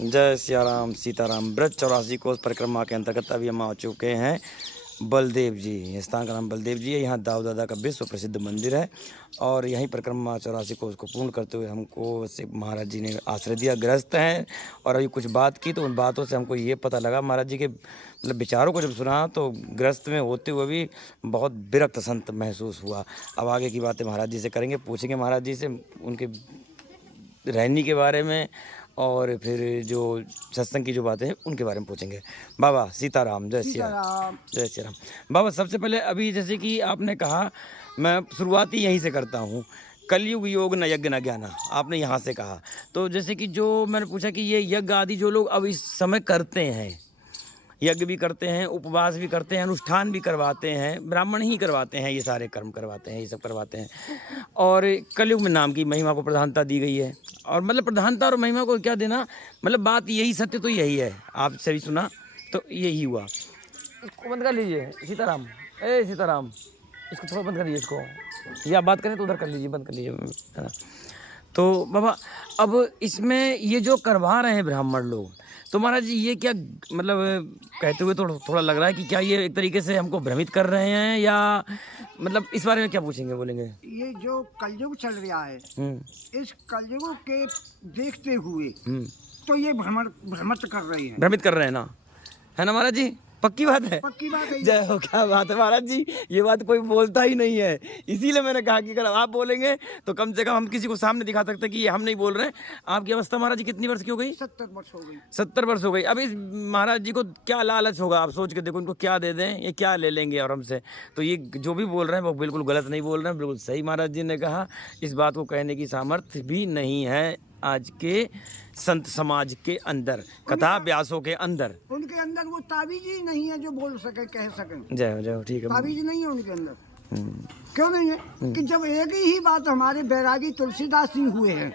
जय सिया राम सीताराम। ब्रज 84 कोस परिक्रमा के अंतर्गत अभी हम आ चुके हैं बलदेव जी। स्थान का नाम बलदेव जी है। यहाँ दाऊ दादा का विश्व प्रसिद्ध मंदिर है और यहीं परिक्रमा 84 कोस को पूर्ण करते हुए हमको शिव महाराज जी ने आश्रय दिया। ग्रस्त हैं और अभी कुछ बात की तो उन बातों से हमको ये पता लगा, महाराज जी के मतलब विचारों को जब सुना तो ग्रस्त में होते हुए भी बहुत विरक्त संत महसूस हुआ। अब आगे की बातें महाराज जी से करेंगे, पूछेंगे महाराज जी से उनके रहनी के बारे में और फिर जो सत्संग की जो बातें हैं उनके बारे में पूछेंगे। बाबा सीताराम, जय सिया राम, जय सिया राम। बाबा सबसे पहले अभी जैसे कि आपने कहा, मैं शुरुआत ही यहीं से करता हूँ, कलयुग योग न यज्ञ न ज्ञान, आपने यहाँ से कहा। तो जैसे कि जो मैंने पूछा कि ये यज्ञ आदि जो लोग अब इस समय करते हैं, यज्ञ भी करते हैं, उपवास भी करते हैं, अनुष्ठान भी करवाते हैं, ब्राह्मण ही करवाते हैं, ये सारे कर्म करवाते हैं, ये सब करवाते हैं। और कलयुग में नाम की महिमा को प्रधानता दी गई है। और मतलब प्रधानता और महिमा को क्या देना, मतलब बात यही, सत्य तो यही है। आपसे भी सुना तो यही हुआ। इसको बंद कर लीजिए सीताराम, ए सीताराम, इसको थोड़ा बंद कर लीजिए इसको, या बात करें तो उधर कर लीजिए, बंद कर लीजिए। तो बाबा अब इसमें ये जो करवा रहे हैं ब्राह्मण लोग, तो महाराज जी ये क्या मतलब कहते हुए थोड़ा लग रहा है कि क्या ये एक तरीके से हमको भ्रमित कर रहे हैं, या मतलब इस बारे में क्या पूछेंगे, बोलेंगे? ये जो कलयुग चल रहा है, इस कलयुग के देखते हुए तो ये भ्रमित कर रहे हैं, भ्रमित कर रहे हैं ना, है ना महाराज जी? पक्की बात है, पक्की बात है। जय हो। क्या बात है महाराज जी, ये बात कोई बोलता ही नहीं है, इसीलिए मैंने कहा कि अगर आप बोलेंगे तो कम से कम हम किसी को सामने दिखा सकते हैं कि ये हम नहीं बोल रहे हैं। आपकी अवस्था महाराज जी कितनी वर्ष की हो गई? 70 वर्ष हो गई। 70 वर्ष हो गई। अब इस महाराज जी को क्या लालच होगा, आप सोच के देखो, इनको क्या दे दें, ये क्या ले लेंगे और हमसे। तो ये जो भी बोल रहे हैं वो बिल्कुल गलत नहीं बोल रहे हैं, बिल्कुल सही महाराज जी ने कहा। इस बात को कहने की सामर्थ्य भी नहीं है आज के संत समाज के अंदर, कथा व्यासों के अंदर। उनके अंदर वो ताबीज ही नहीं है जो बोल सके, कह सके। जय हो, जय हो, ठीक है। ताबीज नहीं है उनके अंदर। क्यों नहीं है? कि जब एक ही बात हमारे बैरागी तुलसीदास जी हुए हैं,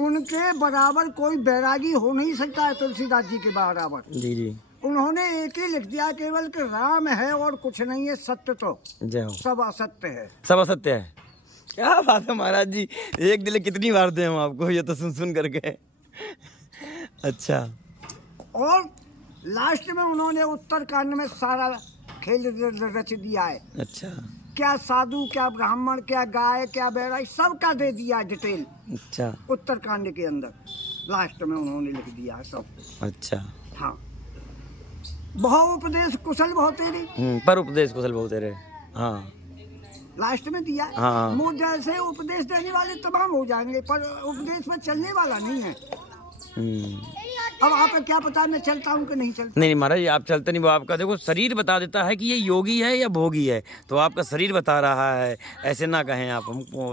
उनके बराबर कोई बैरागी हो नहीं सकता है तुलसीदास जी के बराबर। जी जी। उन्होंने एक ही लिख दिया केवल कि राम है और कुछ नहीं है, सत्य तो जय हो। सब असत्य है, सब असत्य है। क्या बात है महाराज जी, एक दिले कितनी बार दे हम आपको, ये तो सुन करके। अच्छा। और लास्ट में उन्होंने उत्तरकांड में सारा खेल रच दिया है। अच्छा। क्या साधु, क्या ब्राह्मण, क्या गाय, क्या बैरागी, सबका दे दिया डिटेल। अच्छा। उत्तरकांड के अंदर लास्ट में उन्होंने लिख दिया है सब। अच्छा। हाँ, बहु उपदेश कुशल बहुत तेरे, पर उपदेश कुशल बहुत तेरे। हाँ, लास्ट में दिया। हाँ। मुझ जैसे उपदेश देने वाले तमाम हो जाएंगे, पर उपदेश में चलने वाला नहीं है। अब आपको क्या पता मैं चलता हूँ कि नहीं चलता? नहीं महाराज जी, आप चलते नहीं, वो आपका देखो शरीर बता देता है कि ये योगी है या भोगी है, तो आपका शरीर बता रहा है, ऐसे ना कहें आप हमको।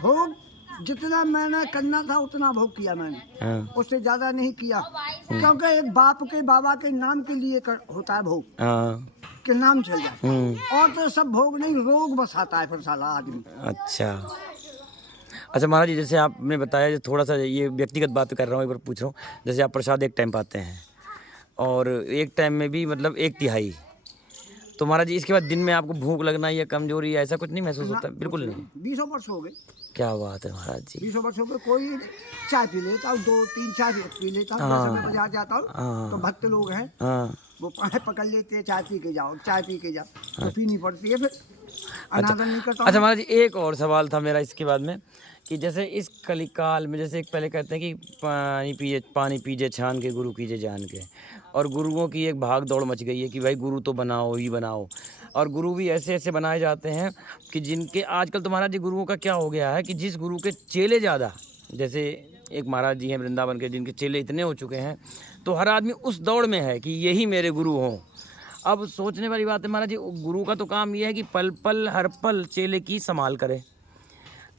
भोग जितना मैंने करना था उतना भोग किया मैंने। हाँ। उससे ज्यादा नहीं किया, क्योंकि एक बाप के बाबा के नाम के लिए होता है भोग। हाँ। के नाम चल जाए, और तो सब भोग नहीं, रोग बस आता है फिर साला आदमी। अच्छा। अच्छा महाराज जी, जैसे आपने बताया, थोड़ा सा ये व्यक्तिगत बात कर रहा हूँ, एक बार पूछ रहा हूँ। जैसे आप प्रसाद एक टाइम पाते हैं और एक टाइम में भी मतलब 1/3, तो महाराज जी इसके बाद दिन में आपको भूख लगना या कमजोरी या ऐसा कुछ नहीं महसूस होता? बिल्कुल नहीं। 20 वर्ष हो गए। क्या बात है महाराज जी, 20 वर्ष हो गए। कोई चाय पी लेता हूँ, 2-3 चाय पी लेता हूँ। जैसे मैं बाजार जाता हूँ तो भक्त लोग हैं, वो पकड़ लेते हैं, चाय पी के जाओ, चाय पी के जाओ, तो पीनी पड़ती है फिर। अनादर नहीं करता। अच्छा महाराज जी, एक और सवाल था मेरा इसके बाद में, कि जैसे इस कलिकाल में, जैसे एक पहले कहते हैं कि पानी पीजे छान के, गुरु कीजे जान के, और गुरुओं की एक भाग दौड़ मच गई है कि भाई गुरु तो बनाओ ही बनाओ, और गुरु भी ऐसे ऐसे बनाए जाते हैं कि जिनके आजकल तो महाराज जी गुरुओं का क्या हो गया है कि जिस गुरु के चेले ज़्यादा, जैसे एक महाराज जी हैं वृंदावन के, जिनके चेले इतने हो चुके हैं, तो हर आदमी उस दौड़ में है कि यही मेरे गुरु हों। अब सोचने वाली बात है महाराज जी, गुरु का तो काम ये है कि पल पल हर पल चेले की संभाल करे,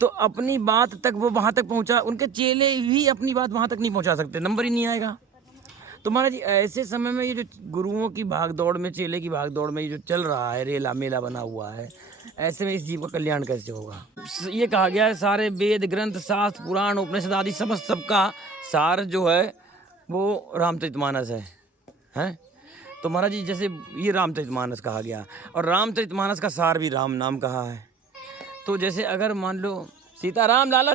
तो अपनी बात तक वो वहाँ तक पहुँचा, उनके चेले भी अपनी बात वहाँ तक नहीं पहुँचा सकते, नंबर ही नहीं आएगा। तो महाराज जी ऐसे समय में ये जो गुरुओं की भागदौड़ में, चेले की भागदौड़ में ये जो चल रहा है, रेला मेला बना हुआ है, ऐसे में इस जीव का कल्याण कैसे होगा? ये कहा गया है सारे वेद ग्रंथ शास्त्र पुराण उपनिषद आदि समस्त सबका सार जो है वो रामचरितमानस है? तो महाराज जी जैसे ये रामचरितमानस कहा गया, और रामचरितमानस का सार भी राम नाम कहा है। तो जैसे अगर मान लो सीताराम लाला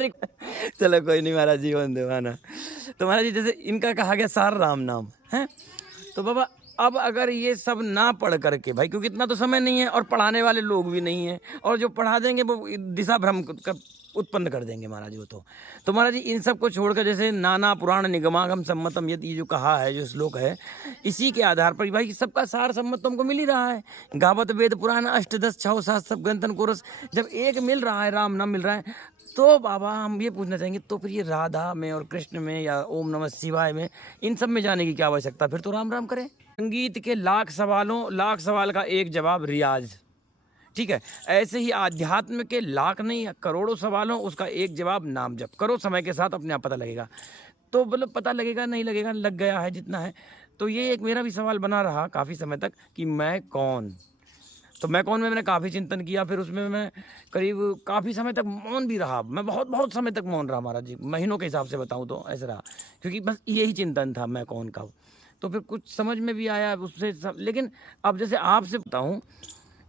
चलो कोई नहीं महाराज, जीवन देवाना। तो महाराज जी जैसे इनका कहा गया सार राम नाम है, तो बाबा अब अगर ये सब ना पढ़ करके भाई, क्योंकि इतना तो समय नहीं है और पढ़ाने वाले लोग भी नहीं हैं, और जो पढ़ा देंगे वो दिशा भ्रम का उत्पन्न कर देंगे महाराज जी वो तो महाराज जी इन सब को छोड़कर जैसे नाना पुराण निगमागम सम्मतम, ये जो कहा है, जो श्लोक है, इसी के आधार पर भाई सबका सार सम्मत तो हमको मिल ही रहा है। गावत वेद पुराण अष्टदश 6 7 सब ग्रंथन कोरस, जब एक मिल रहा है, राम नाम मिल रहा है, तो बाबा हम ये पूछना चाहेंगे, तो फिर ये राधा में और कृष्ण में या ओम नमः शिवाय में, इन सब में जाने की क्या आवश्यकता, फिर तो राम राम करें। संगीत के लाख सवाल का एक जवाब रियाज, ठीक है। ऐसे ही आध्यात्म के लाख नहीं करोड़ों सवालों, उसका एक जवाब नाम जप करो, समय के साथ अपने आप पता लगेगा। तो मतलब पता लगेगा नहीं लगेगा, लग गया है जितना है। तो ये एक मेरा भी सवाल बना रहा काफ़ी समय तक कि मैं कौन, तो मैं कौन में मैंने काफ़ी चिंतन किया, फिर उसमें मैं करीब काफ़ी समय तक मौन भी रहा, मैं बहुत समय तक मौन रहा महाराज जी, महीनों के हिसाब से बताऊँ तो ऐसा रहा, क्योंकि बस यही चिंतन था मैं कौन का। तो फिर कुछ समझ में भी आया उससे सब, लेकिन अब जैसे आपसे बताऊँ,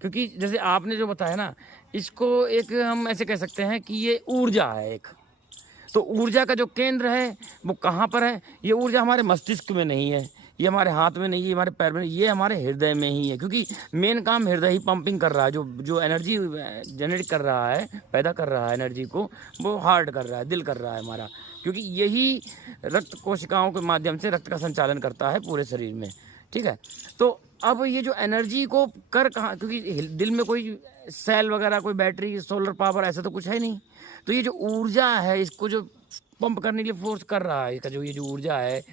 क्योंकि जैसे आपने जो बताया ना, इसको एक हम ऐसे कह सकते हैं कि ये ऊर्जा है एक, तो ऊर्जा का जो केंद्र है वो कहाँ पर है, ये ऊर्जा हमारे मस्तिष्क में नहीं है, ये हमारे हाथ में नहीं है, हमारे पैर में नहीं, ये हमारे हृदय में ही है, क्योंकि मेन काम हृदय ही पंपिंग कर रहा है, जो एनर्जी जनरेट कर रहा है, पैदा कर रहा है एनर्जी को, वो हार्ट कर रहा है, दिल कर रहा है हमारा, क्योंकि यही रक्त कोशिकाओं के माध्यम से रक्त का संचालन करता है पूरे शरीर में, ठीक है। तो अब ये जो एनर्जी को कर कहाँ, क्योंकि दिल में कोई सेल वगैरह, कोई बैटरी, सोलर पावर ऐसा तो कुछ है नहीं, तो ये जो ऊर्जा है, इसको जो पंप करने के लिए फोर्स कर रहा है, इसका जो ये जो ऊर्जा है,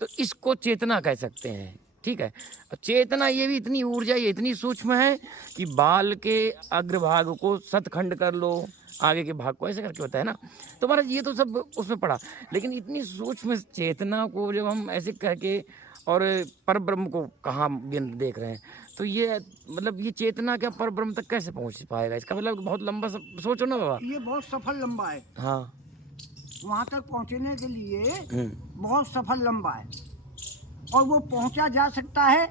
तो इसको चेतना कह सकते हैं, ठीक है। चेतना ये भी इतनी ऊर्जा, ये इतनी सूक्ष्म है कि बाल के अग्रभाग को शतखंड कर लो, आगे के भाग को ऐसे करके होता है ना, तो महाराज ये तो सब उसमें पड़ा, लेकिन इतनी सूक्ष्म चेतना को जब हम ऐसे कह के और पर ब्रह्म को कहाँ देख रहे हैं, तो ये मतलब ये चेतना क्या पर ब्रह्म तक कैसे पहुँच पाएगा, इसका मतलब बहुत लंबा सोचो ना बाबा। ये बहुत सफल लंबा है, हाँ, वहाँ तक पहुँचने के लिए बहुत सफल लंबा है, और वो पहुँचा जा सकता है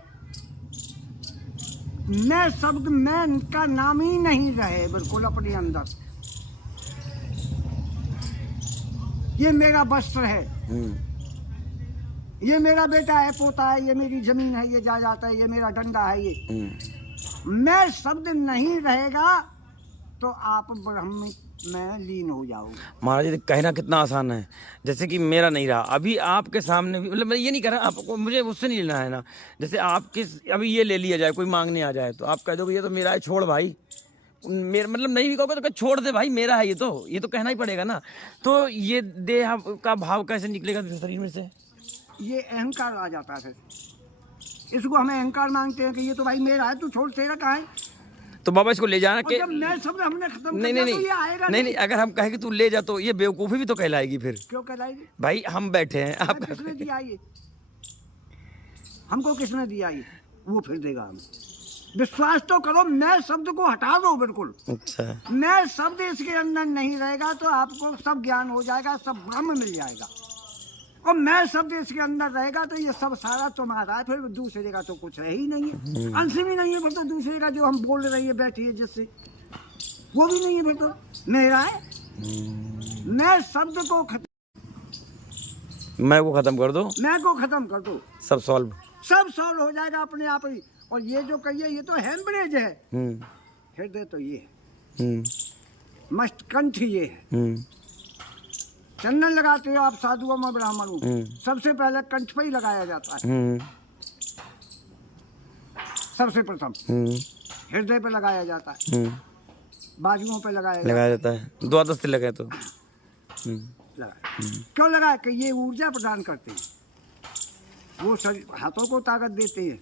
मैं शब्द, मैं का नाम ही नहीं रहे बिल्कुल अपने अंदर, ये मेरा वस्त्र है, ये मेरा बेटा है, पोता है, ये मेरी जमीन है, ये जायदाद है, ये मेरा डंडा है, ये मैं शब्द नहीं रहेगा तो आप ब्रह्म में लीन हो जाओगे। महाराज जी कहना कितना आसान है, जैसे कि मेरा नहीं रहा, अभी आपके सामने भी, मतलब मैं ये नहीं कह रहा आपको, मुझे उससे नहीं लेना है ना, जैसे आपके अभी ये ले लिया जाए, कोई मांगने आ जाए, तो आप कह दोगे ये तो मेरा है, छोड़ भाई, मेरा मतलब नहीं भी कहोगे तो छोड़ दे भाई, मेरा है, ये तो कहना ही पड़ेगा ना। तो ये देह का भाव कैसे निकलेगा शरीर में से, ये अहंकार आ जाता है, फिर इसको हमें अहंकार मांगते हैं कि ये तो भाई मेरा है, तू छोड़, तेरा कहाँ है। तो बाबा इसको ले जाना के, जब मैं शब्द हमने खत्म नहीं कर दिया, नहीं तो ये आएगा नहीं, अगर हम कहें कि तू ले जा, तो ये बेवकूफ़ी भी तो कहलाएगी फिर। क्यों कहलाएगी भाई, हम बैठे हैं, आप किसने दिया ये, हमको किसने दिया ये, वो फिर देगा हमें। विश्वास तो करो, मैं शब्द को हटा दो बिल्कुल, अच्छा, मैं शब्द इसके अंदर नहीं रहेगा तो आपको सब ज्ञान हो जाएगा, सब ब्रह्म मिल जाएगा, और मैं शब्द इसके अंदर रहेगा तो ये सब सारा तुम्हारा है, फिर दूसरे का तो कुछ है ही नहीं है, अंश भी नहीं है, फिर तो दूसरे का जो हम बोल रहे हैं बैठे हैं जिससे, वो भी नहीं है, फिर तो मेरा है। मैं शब्द को मैं को खत्म कर दो, मैं को खत्म कर दो, सब सॉल्व हो जाएगा अपने आप ही। और ये जो कहिए ये तो हैम्ब्रेज है, हृदय तो ये है, मस्तकंठ ये है, चंदन लगाते हो आप साधुओं में ब्राह्मणों, सबसे पहले कंठ पे ही लगाया जाता है, सबसे प्रथम हृदय पे लगाया जाता है, बाजुओं पे लगाया जाता है, द्वादश तिलक है तो क्यों लगा कि ये ऊर्जा प्रदान करते हैं, वो हाथों को ताकत देते हैं,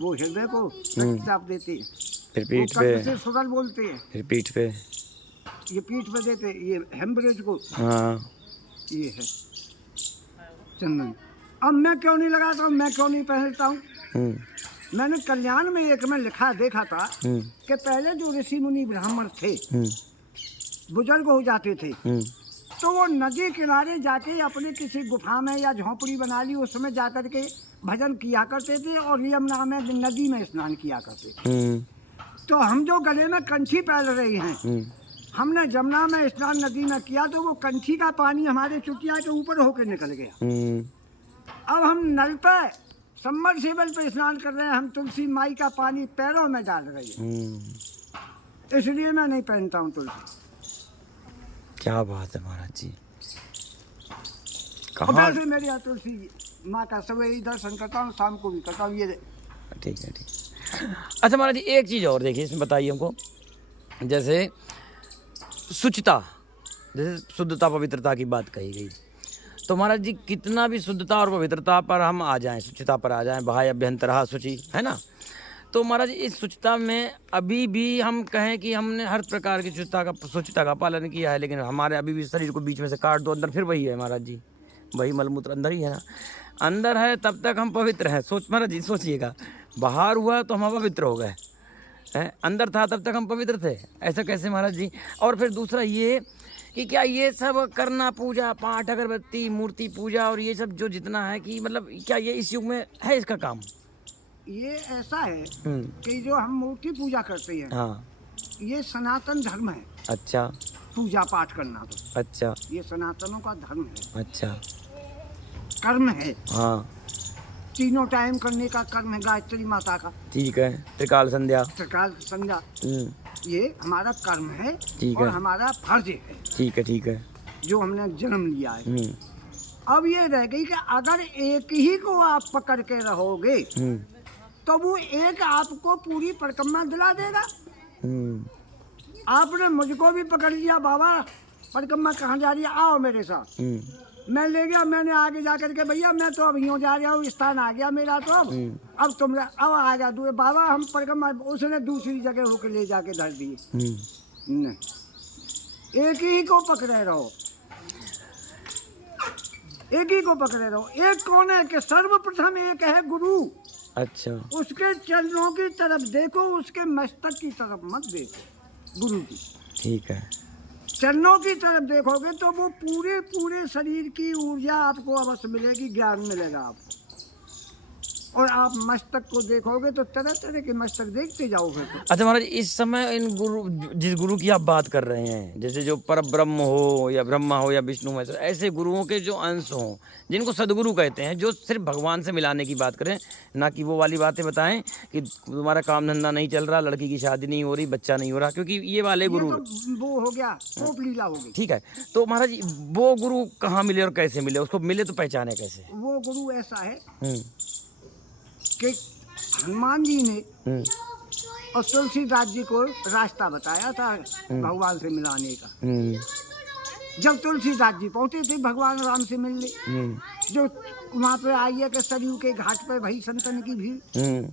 वो हृदय को रक्तचाप देते हैं, फिर पीठ पे से सुगल बोलते हैं, फिर पीठ पे, ये पीठ पे देते, ये हेम्ब्रेज को, हाँ ये है चंदन। अब मैं क्यों नहीं लगाता हूँ, मैं क्यों नहीं पहनता हूँ, मैंने कल्याण में एक में लिखा देखा था कि पहले जो ऋषि मुनि ब्राह्मण थे, बुजुर्ग हो जाते थे, तो वो नदी किनारे जाके अपने किसी गुफा में या झोंपड़ी बना ली, उसमें जाकर के भजन किया करते थे और यमुना में नदी में स्नान किया करते थे। तो हम जो गले में कंठी पहन रहे हैं, हमने जमुना में स्नान नदी में किया तो वो कंठी का पानी हमारे चुटिया के ऊपर होकर निकल गया। अब हम नल पे सबमर्सिबल पे स्नान कर रहे हैं, हम तुलसी माई का पानी पैरों में डाल रहे हैं, इसलिए मैं नहीं पहनता हूँ तुलसी। क्या बात है महाराज जी। और वैसे मेरे यहाँ तुलसी माँ का सवेरे दर्शन करता हूँ, शाम को भी करता हूँ। ये ठीक है, ठीक। अच्छा महाराज जी, एक चीज़ और देखिए इसमें बताइए हमको, जैसे शुचिता, जैसे शुद्धता पवित्रता की बात कही गई, तो महाराज जी कितना भी शुद्धता और पवित्रता पर हम आ जाएं, शुचिता पर आ जाएं, बाह्य अभ्यंतरः शुचि, है ना, तो महाराज इस शुचिता में अभी भी हम कहें कि हमने हर प्रकार की शुचिता का पालन किया है, लेकिन हमारे अभी भी शरीर को बीच में से काट दो, अंदर फिर वही है महाराज जी, वही मलमूत्र अंदर ही है ना, अंदर है तब तक हम पवित्र हैं। महाराज जी सोचिएगा, बाहर हुआ तो हम अपवित्र हो गए हैं, अंदर था तब तक हम पवित्र थे, ऐसा कैसे महाराज जी। और फिर दूसरा ये कि क्या ये सब करना, पूजा पाठ, अगरबत्ती, मूर्ति पूजा और ये सब जो जितना है, कि मतलब क्या ये इस युग में है इसका काम? ये ऐसा है कि जो हम मूर्ति पूजा करते हैं, हाँ, ये सनातन धर्म है। अच्छा। पूजा पाठ करना तो अच्छा, ये सनातनों का धर्म है। अच्छा। कर्म है, हाँ, तीनों टाइम करने का कर्म है गायत्री माता का। ठीक है। त्रिकाल संध्या, ये हमारा कर्म है और हमारा फर्ज है। ठीक है, ठीक है, जो हमने जन्म लिया है। अब ये रह गई कि अगर एक ही को आप पकड़ के रहोगे तो वो एक आपको पूरी परिक्रमा दिला देगा। आपने मुझको भी पकड़ लिया, बाबा परिक्रमा कहाँ जा रही है, आओ मेरे साथ, मैं ले गया, मैंने आगे जाकर के भैया मैं तो अब यूँ जा रहा हूँ, स्थान आ गया मेरा, तो अब तुम अब आ जा दूर बाबा हम परिक्रमा, उसने दूसरी जगह होके ले जाके धर दिए। नहीं, एक ही को पकड़े रहो, एक ही को पकड़े रहो। एक कौन है कि सर्वप्रथम एक है गुरु। अच्छा। उसके चरणों की तरफ देखो, उसके मस्तक की तरफ मत देखो, गुरु की। ठीक है। चरणों की तरफ देखोगे तो वो पूरे शरीर की ऊर्जा आपको अवश्य मिलेगी, ज्ञान मिलेगा आपको। और आप मस्तक को देखोगे तो तरह तरह के मस्तक देखते जाओ फिर तो। अच्छा महाराज, इस समय इन गुरु, जिस गुरु की आप बात कर रहे हैं, जैसे जो परब्रह्म हो या ब्रह्मा हो या विष्णु हो, ऐसे गुरुओं के जो अंश हों, जिनको सदगुरु कहते हैं, जो सिर्फ भगवान से मिलाने की बात करें, ना कि वो वाली बातें बताएं कि तुम्हारा काम धंधा नहीं चल रहा, लड़की की शादी नहीं हो रही, बच्चा नहीं हो रहा, क्योंकि ये वाले गुरु तो वो हो गया, कोप लीला हो गई। ठीक है, तो महाराज वो गुरु कहाँ मिले और कैसे मिले, उसको मिले तो पहचाने कैसे? वो गुरु ऐसा है कि हनुमान जी ने और तुलसीदास जी को रास्ता बताया था भगवान से मिलाने का। जब तुलसीदास जी पहुंचे थे भगवान राम से मिलने, जो वहाँ पे आई है कि सरयू के घाट पे भई संतन की भीड़,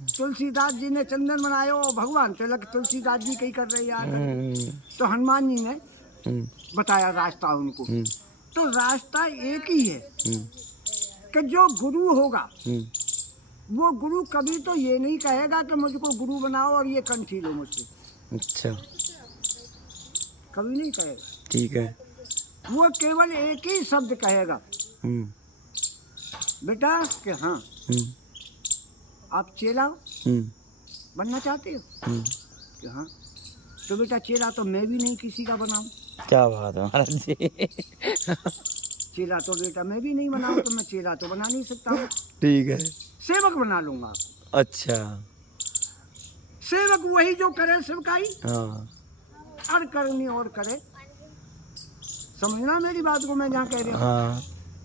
तुलसीदास जी ने चंदन बनाया और भगवान तिलक तुलसीदास जी कहीं कर रहे हैं। तो हनुमान जी ने बताया रास्ता उनको। तो रास्ता एक ही है कि जो गुरु होगा वो गुरु कभी तो ये नहीं कहेगा कि मुझको गुरु बनाओ और ये कंठी लो मुझसे। अच्छा। कभी नहीं कहेगा। ठीक है। वो केवल एक ही शब्द कहेगा, बेटा कि हाँ आप चेला बनना चाहते हो? कि हाँ। तो बेटा चेला तो मैं भी नहीं किसी का बनाऊं। क्या बात है महाराज जी। चेला तो बेटा मैं भी नहीं बनाऊं, तो मैं चेला तो बना नहीं सकता हूँ। ठीक है। सेवक बना लूंगा। अच्छा। सेवक वही जो करे सेवकाई। हाँ। और करनी और करे, समझना मेरी बात को मैं जहाँ कह रही हूँ। हाँ।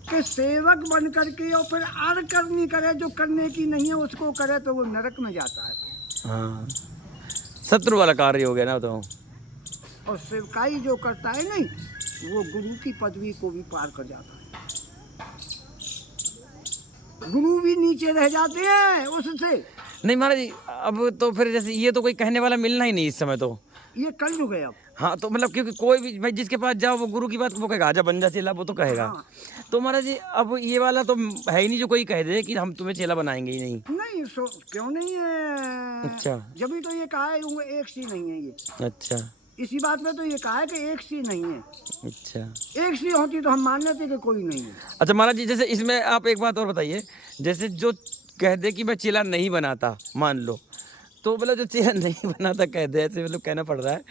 कि सेवक बन करके और फिर आर करनी करे, जो करने की नहीं है उसको करे तो वो नरक में जाता है। हाँ। शत्रु वाला कार्य हो गया ना तो। और सेवकाई जो करता है नहीं, वो गुरु की पदवी को भी पार कर जाता है। गुरु भी नीचे रह जाते हैं उससे। नहीं महाराज जी, अब तो फिर जैसे ये तो कोई कहने वाला मिलना ही नहीं इस समय, तो ये कल हो गया अब। हाँ, तो मतलब क्योंकि कोई भी भाई जिसके पास जाओ वो गुरु की बात वो कहेगा आजा बन जा चेला, वो तो कहेगा। हाँ। तो महाराज जी अब ये वाला तो है ही नहीं जो कोई कह दे कि हम तुम्हें चेला बनाएंगे ही नहीं। नहीं क्यों नहीं है। अच्छा। जब भी तो ये कहा है एक सी नहीं है ये। अच्छा। इसी बात में तो ये कहा है कि एक सी नहीं है। अच्छा। एक सी होती तो हम मान लेते कि कोई नहीं है। अच्छा महाराज जी, जैसे इसमें आप एक बात और बताइए, जैसे जो कह दे कि मैं चेला नहीं बनाता, मान लो, तो मतलब जो चेला नहीं बनाता कह दे, ऐसे मतलब कहना पड़ रहा है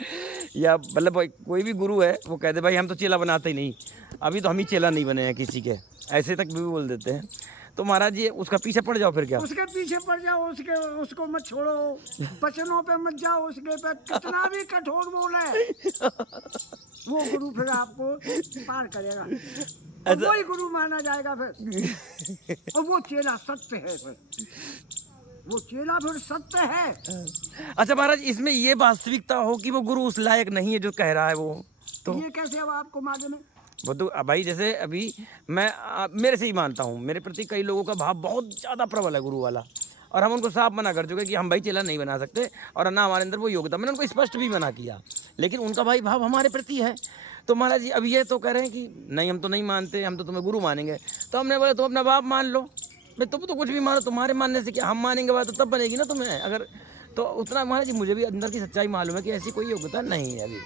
या मतलब कोई भी गुरु है वो कहते भाई हम तो चेला बनाते ही नहीं, अभी तो हम ही चेला नहीं बने हैं किसी के, ऐसे तक भी बोल देते हैं। तो महाराज जी उसका पीछे पड़ जाओ फिर क्या? उसके पीछे पड़ जाओ, उसको मत छोड़ो, वचनों पे मत जाओ, उसके पे कितना भी कठोर बोले वो गुरु फिर आपको पार करेगा, और वही गुरु माना जाएगा फिर। और वो चेला सत्य है, फिर वो चेला फिर सत्य है। अच्छा महाराज, इसमें ये वास्तविकता हो कि वो गुरु उस लायक नहीं है जो कह रहा है वो, तो ये कैसे अब आपको मालूम है? वो तो भाई जैसे अभी मैं मेरे से ही मानता हूँ, मेरे प्रति कई लोगों का भाव बहुत ज़्यादा प्रबल है गुरु वाला, और हम उनको साफ मना कर चुके कि हम भाई चेला नहीं बना सकते और ना हमारे अंदर वो योग्यता, मैंने उनको स्पष्ट भी मना किया, लेकिन उनका भाई भाव हमारे प्रति है। तो महाराज जी अब ये तो कह रहे हैं कि नहीं हम तो नहीं मानते, हम तो तुम्हें गुरु मानेंगे। तो हमने बोला तुम अपना बाप मान लो, मैं तुम तो कुछ भी मानो, तुम्हारे मानने से क्या, हम मानेंगे बात तो तब बनेगी ना तुम्हें, अगर तो उतना महाराज जी मुझे भी अंदर की सच्चाई मालूम है कि ऐसी कोई योग्यता नहीं है अभी।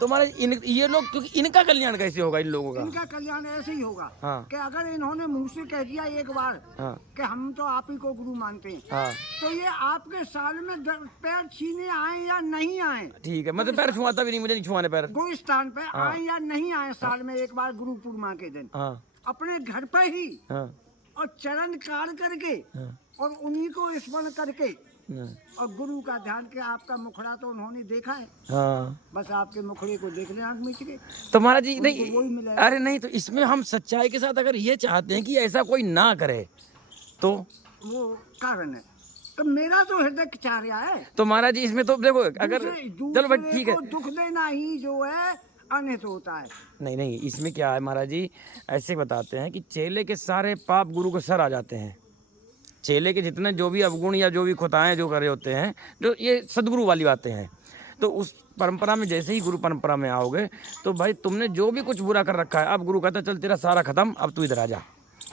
तो महाराज ये लोग, क्योंकि इनका कल्याण कैसे होगा इन लोगों का? इनका कल्याण ऐसे ही होगा हाँ। कि अगर इन्होंने मुंह से कह दिया एक बार हाँ। कि हम तो आप ही को गुरु मानते हैं, हाँ। तो ये आपके साल में पैर छीने आए या नहीं आए, ठीक है, मतलब पैर छुआता भी नहीं, मुझे नहीं छुआने पैर। गुरु स्थान पे आए या नहीं आए साल में एक बार गुरु पूर्णिमा के दिन, हाँ। अपने घर पर ही हाँ। और चरण कार करके हाँ। और उन्हीं को स्मरण करके हाँ। और गुरु का ध्यान के, आपका मुखड़ा तो उन्होंने देखा है, हाँ। बस आपके मुखड़े को देख ले आंख मीच के, तो महाराज जी वही नहीं, मिलेगा। अरे नहीं, तो इसमें हम सच्चाई के साथ अगर ये चाहते हैं कि ऐसा कोई ना करे तो वो कारण है। तो मेरा तो हृदय चाह रहा है, तो महाराज जी इसमें तो देखो अगर चलो भाई ठीक है, दुख देना ही जो है अनित होता है। नहीं नहीं, इसमें क्या है महाराज जी, ऐसे बताते हैं कि चेले के सारे पाप गुरु के सर आ जाते हैं, चेले के जितने जो भी अवगुण या जो भी खुताएं जो करे होते हैं, जो ये सदगुरु वाली बातें हैं, तो उस परंपरा में जैसे ही गुरु परंपरा में आओगे तो भाई तुमने जो भी कुछ बुरा कर रखा है, अब गुरु कहता चल तेरा सारा खत्म, अब तू इधर आ जा,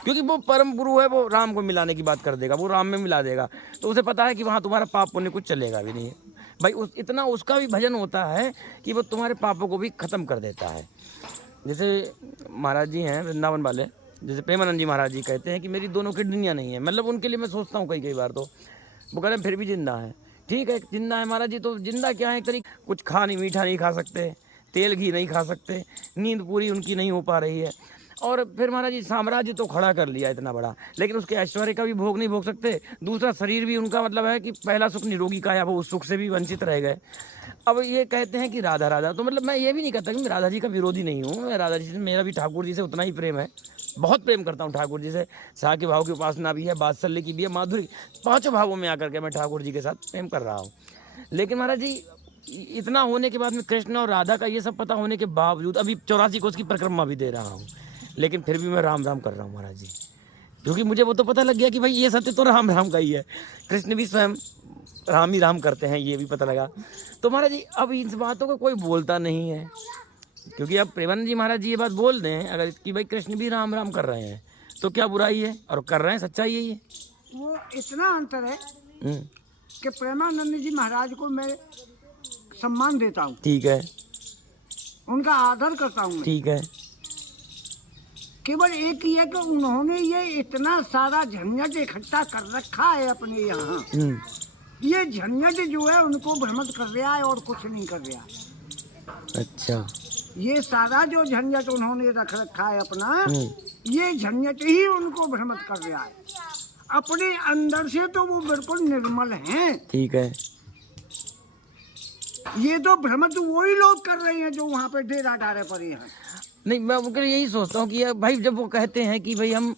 क्योंकि वो परम गुरु है, वो राम को मिलाने की बात कर देगा, वो राम में मिला देगा, तो उसे पता है कि वहाँ तुम्हारा पाप पुण्य कुछ चलेगा भी नहीं है भाई, इतना उसका भी भजन होता है कि वो तुम्हारे पापों को भी खत्म कर देता है। जैसे महाराज जी हैं वृंदावन वाले, जैसे प्रेमानंद जी महाराज जी कहते हैं कि मेरी दोनों किडनियाँ नहीं है, मतलब उनके लिए मैं सोचता हूँ कई बार, तो वो कह रहे हैं फिर भी जिंदा है। ठीक है जिंदा है महाराज जी, तो जिंदा क्या है, एक तरीके कुछ खा नहीं, मीठा नहीं खा सकते, तेल घी नहीं खा सकते, नींद पूरी उनकी नहीं हो पा रही है, और फिर महाराज जी साम्राज्य तो खड़ा कर लिया इतना बड़ा, लेकिन उसके ऐश्वर्य का भी भोग नहीं भोग सकते, दूसरा शरीर भी उनका मतलब है कि पहला सुख निरोगी का है, वो उस सुख से भी वंचित रह गए। अब ये कहते हैं कि राधा राधा, तो मतलब मैं ये भी नहीं कहता कि मैं राधा जी का विरोधी नहीं हूँ, मैं राधा जी से, मेरा भी ठाकुर जी से उतना ही प्रेम है, बहुत प्रेम करता हूँ ठाकुर जी से, साह के भाव की उपासना भी है, बात्सल्य की भी है, माधुरी, पांचों भावों में आकर के मैं ठाकुर जी के साथ प्रेम कर रहा हूँ। लेकिन महाराज जी इतना होने के बाद में, कृष्ण और राधा का ये सब पता होने के बावजूद अभी 84 कोस की परिक्रमा भी दे रहा हूँ, लेकिन फिर भी मैं राम राम कर रहा हूँ महाराज जी, क्योंकि मुझे वो तो पता लग गया कि भाई ये सत्य तो राम राम का ही है, कृष्ण भी स्वयं राम ही राम करते हैं, ये भी पता लगा। तो महाराज जी अब इन बातों को कोई बोलता नहीं है, क्योंकि अब प्रेमानंद जी महाराज जी ये बात बोल दें अगर कि भाई कृष्ण भी राम राम कर रहे हैं, तो क्या बुराई है, और कर रहे हैं, सच्चाई यही है। वो इतना अंतर है कि प्रेमानंद जी महाराज को मैं सम्मान देता हूँ, ठीक है, उनका आदर करता हूँ, ठीक है, केवल एक ही है कि उन्होंने ये इतना सारा झंझट इकट्ठा कर रखा है अपने यहाँ, ये झंझट जो है उनको भ्रमित कर रहा है और कुछ नहीं कर रहा। अच्छा, ये सारा जो झंझट उन्होंने रख रखा है अपना, ये झंझट ही उनको भ्रमित कर रहा है, अपने अंदर से तो वो बिल्कुल निर्मल हैं। ठीक है, ये तो भ्रमित वही लोग कर रहे हैं जो वहाँ पे डेरा डारे पड़े हैं। नहीं मैं उनके लिए यही सोचता हूँ कि भाई जब वो कहते हैं कि भाई हम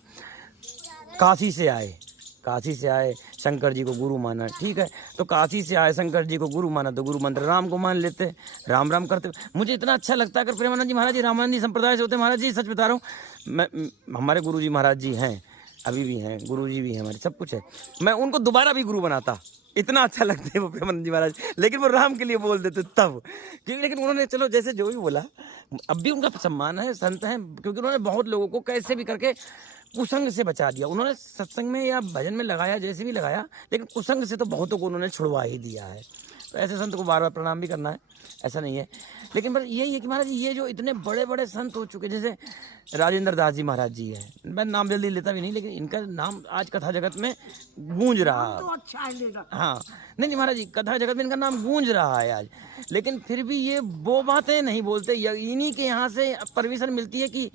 काशी से आए शंकर जी को गुरु माना, ठीक है, तो काशी से आए शंकर जी को गुरु माना तो गुरु मंत्र राम को मान लेते, राम राम करते। मुझे इतना अच्छा लगता है अगर प्रेमानंद जी महाराज जी रामानंदी संप्रदाय से होते। महाराज जी सच बता रहा हूँ, मैं हमारे गुरु जी महाराज जी हैं, अभी भी हैं, गुरु जी भी हैं हमारे, सब कुछ है, मैं उनको दोबारा भी गुरु बनाता, इतना अच्छा लगता है वो प्रेमानंद जी महाराज, लेकिन वो राम के लिए बोल देते तब, क्योंकि लेकिन उन्होंने चलो जैसे जो भी बोला, अब भी उनका सम्मान है, संत हैं, क्योंकि उन्होंने बहुत लोगों को कैसे भी करके कुसंग से बचा दिया। उन्होंने सत्संग में या भजन में लगाया, जैसे भी लगाया, लेकिन कुसंग से तो बहुतों को उन्होंने छुड़वा ही दिया है। तो ऐसे संत को बार बार प्रणाम भी करना है, ऐसा नहीं है। लेकिन बस यही है कि महाराज ये जो इतने बड़े बड़े संत हो चुके, जैसे राजेंद्र दास जी महाराज जी है, मैं नाम जल्दी लेता भी नहीं, लेकिन इनका नाम आज कथा जगत में गूंज रहा है। तो अच्छा है लेना। हाँ नहीं महाराज जी, कथा जगत में इनका नाम गूंज रहा है आज, लेकिन फिर भी ये वो बातें नहीं बोलते। इन्हीं के यहाँ से परमिशन मिलती है कि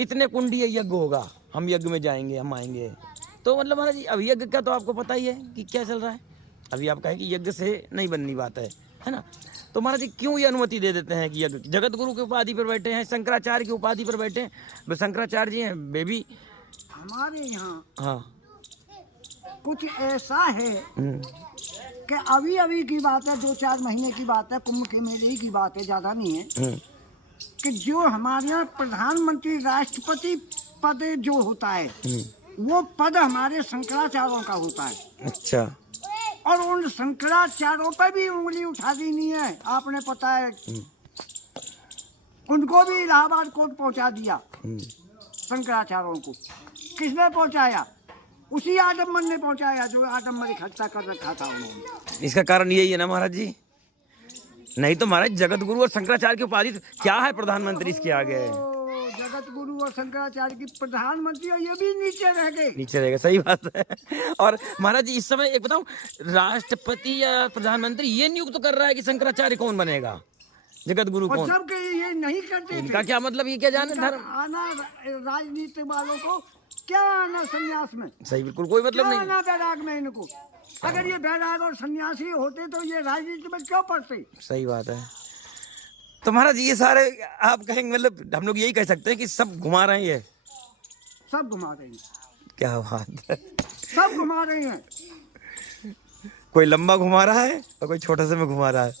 इतने कुंडी यज्ञ होगा, हम यज्ञ में जाएंगे, हम आएंगे। तो मतलब महाराज जी अब यज्ञ का तो आपको पता ही है कि क्या चल रहा है। अभी आप कहें कि यज्ञ से नहीं बननी बात है ना। तो महाराज जी क्यों ये अनुमति दे देते हैं कि यज्ञ, जगत गुरु की उपाधि पर बैठे हैं, शंकराचार्य की उपाधि पर बैठे हैं, शंकराचार्य जी हैं बेबी। हमारे यहाँ हाँ कुछ ऐसा है कि अभी अभी की बात है, 2-4 महीने की बात है, कुंभ के मेले की बात है, ज्यादा नहीं है, कि जो हमारे यहाँ प्रधानमंत्री राष्ट्रपति पद जो होता है वो पद हमारे शंकराचार्यों का होता है। अच्छा। और उन शंकराचार्यों पर भी उंगली उठा दी नहीं है, आपने पता है, उनको भी इलाहाबाद कोर्ट पहुंचा दिया। शंकराचार्यों को किसने पहुंचाया? उसी आडम्बर ने पहुंचाया जो आडम्बर इकट्ठा कर रखा था उन्होंने। इसका कारण यही है ना महाराज जी, नहीं तो महाराज जगत गुरु और शंकराचार्य की उपाधि क्या है प्रधानमंत्री इसके आगे। जगत गुरु और शंकराचार्य की प्रधानमंत्री, और ये भी नीचे रह गए। नीचे रहेगा, सही बात है। और महाराज जी इस समय एक बताऊं, राष्ट्रपति या प्रधानमंत्री ये नियुक्त कर रहा है कि शंकराचार्य कौन बनेगा, जगत गुरु कौन। सब के ये नहीं करते। इनका क्या मतलब, ये क्या जाने धर्म आना राजनीति वालों को, क्या आना संन्यास में। सही, बिल्कुल कोई मतलब नहीं। आना बैराग में इनको, अगर ये बैराग और सन्यासी होते तो ये राजनीति में क्यों पड़ते। सही बात है। तो महाराज ये सारे आप कहेंगे, मतलब हम लोग यही कह सकते हैं कि सब घुमा रहे हैं, ये सब घुमा रहे हैं। क्या बात है, सब घुमा रहे हैं। कोई लंबा घुमा रहा है और कोई छोटा से में घुमा रहा है।